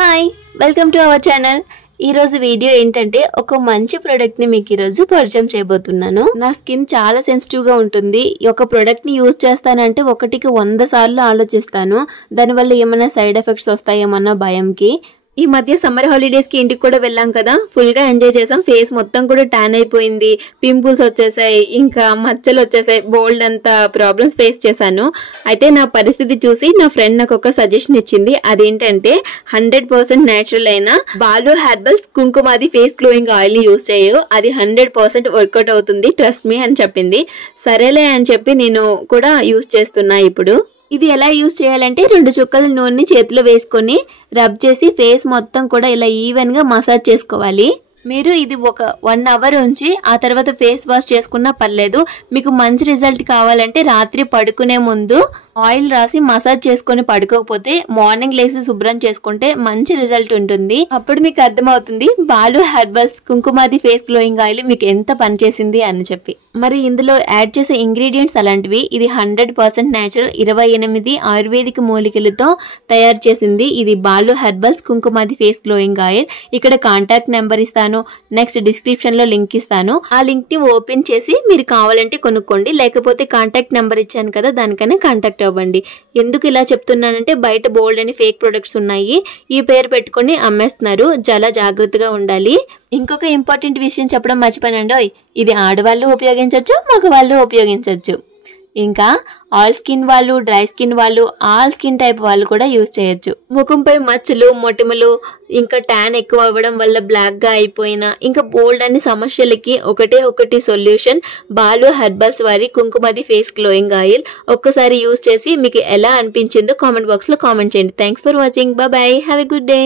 Hi welcome to our channel. ఈ రోజు video ఏంటంటే ఒక మంచి ప్రోడక్ట్ ని మీకు ఈ రోజు పరిచయం చేయబోతున్నాను. నా స్కిన్ చాలా సెన్సిటివ్ గా ఉంటుంది. ఈ ఒక ప్రోడక్ట్ ని యూజ్ చేస్తానంటే ఒకటికి 100 సార్లు ఆలోచిస్తాను. దానివల్ల ఏమైనా సైడ్ ఎఫెక్ట్స్ వస్తాయేమన్నా భయంకి. ఈ మధ్య సమ్మర్ హాలిడేస్ కి ఇంటికి కూడా వెళ్ళాం కదా, ఫుల్ గా ఎంజాయ్ చేసాం. ఫేస్ మొత్తం కూడా ట్యాన్ అయిపోయింది, పింపుల్స్ వచ్చేసాయి, ఇంకా మచ్చలు వచ్చేసాయి, బోల్డ్ అంత ప్రాబ్లమ్స్ ఫేస్ చేశాను. అయితే నా పరిస్థితి చూసి నా ఫ్రెండ్ నాకు ఒక సజెషన్ ఇచ్చింది. అదేంటంటే 100% న్యాచురల్ అయిన Balu herbals Kumkumadi face glowing oil ని యూజ్ చేయు, అది 100% వర్కౌట్ అవుతుంది, ట్రస్ట్ మీ అని చెప్పింది. సరేలే అని చెప్పి నేను కూడా యూజ్ చేస్తున్నా. ఇప్పుడు ఇది ఎలా యూజ్ చేయాలంటే 2 చుక్కల నూనెని చేతిలో వేసుకొని రబ్ చేసి ఫేస్ మొత్తం కూడా ఇలా ఈవెన్ గా మసాజ్ చేసుకోవాలి. మీరు ఇది ఒక 1 అవర్ ఉంచి ఆ తర్వాత ఫేస్ వాష్ చేసుకున్నా పర్లేదు. మీకు మంచి రిజల్ట్ కావాలంటే రాత్రి పడుకునే ముందు ఆయిల్ రాసి మసాజ్ చేసుకొని పడుకోకపోతే మార్నింగ్ లేసి శుభ్రం చేసుకుంటే మంచి రిజల్ట్ ఉంటుంది. అప్పుడు మీకు అర్థమవుతుంది Balu herbals Kumkumadi face glowing oil మీకు ఎంత పనిచేసింది అని చెప్పి. మరి ఇందులో యాడ్ చేసే ఇంగ్రీడియంట్స్ అలాంటివి. ఇది 100% న్యాచురల్ 28 ఆయుర్వేదిక మూలికలతో తయారు చేసింది. ఇది Balu herbals Kumkumadi face glowing oil. ఇక్కడ కాంటాక్ట్ నెంబర్ ఇస్తాను, నెక్స్ట్ డిస్క్రిప్షన్ లో లింక్ ఇస్తాను. ఆ లింక్ ని ఓపెన్ చేసి మీరు కావాలంటే కొనుక్కోండి, లేకపోతే కాంటాక్ట్ నెంబర్ ఇచ్చాను కదా దానికనే కాంటాక్ట్ అవ్వండి. ఎందుకు ఇలా చెప్తున్నానంటే బయట బోల్డ్ అని ఫేక్ ప్రొడక్ట్స్ ఉన్నాయి, ఈ పేరు పెట్టుకుని అమ్మేస్తున్నారు, చాలా జాగ్రత్తగా ఉండాలి. ఇంకొక ఇంపార్టెంట్ విషయం చెప్పడం మర్చిపోయానండి, ఇది ఆడవాళ్ళు ఉపయోగించవచ్చు, మగవాళ్ళు ఉపయోగించవచ్చు. ఇంకా ఆల్ స్కిన్ వాళ్ళు, డ్రై స్కిన్ వాళ్ళు, ఆల్ స్కిన్ టైప్ వాళ్ళు కూడా యూజ్ చేయొచ్చు. ముఖంపై మచ్చలు, మొటిమలు, ఇంకా ట్యాన్ ఎక్కువ అవ్వడం వల్ల బ్లాక్ గా అయిపోయిన, ఇంకా బోల్డ్ అనే సమస్యలకి ఒకటి సొల్యూషన్ బాలు హెర్బల్స్ వారి కుంకుమది ఫేస్ గ్లోయింగ్ ఆయిల్. ఒక్కసారి యూజ్ చేసి మీకు ఎలా అనిపించిందో కామెంట్ బాక్స్ లో కామెంట్ చేయండి. Thanks for watching. Bye, have a good day.